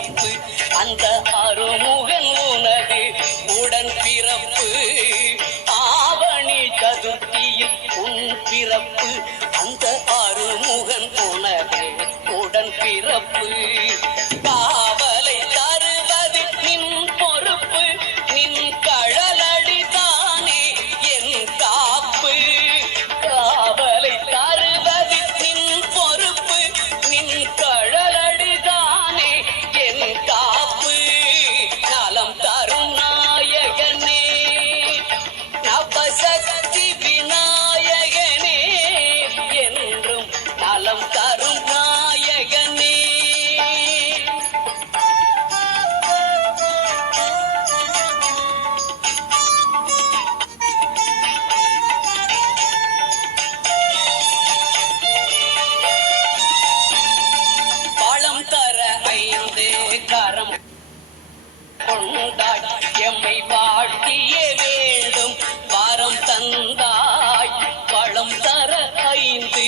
சிறப்பு அந்த அருமுகன் உனது உடன் பிறப்பு. ஆவணி சதுர்த்தியில் உன் பிறப்பு அந்த அருமுகன் உனது உடன் பிறப்பு. தந்தாய் எம்மை வாழ்த்திய வேண்டும் வரம் தந்தாய் வளம் தர ஐந்து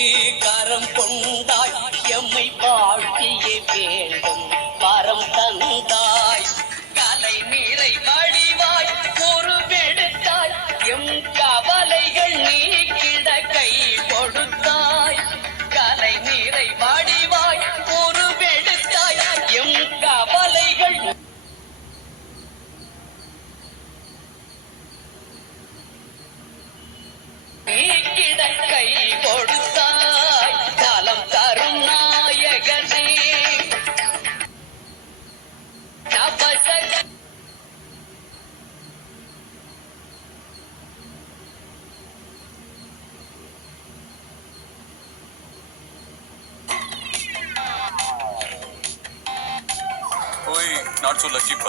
not so lucky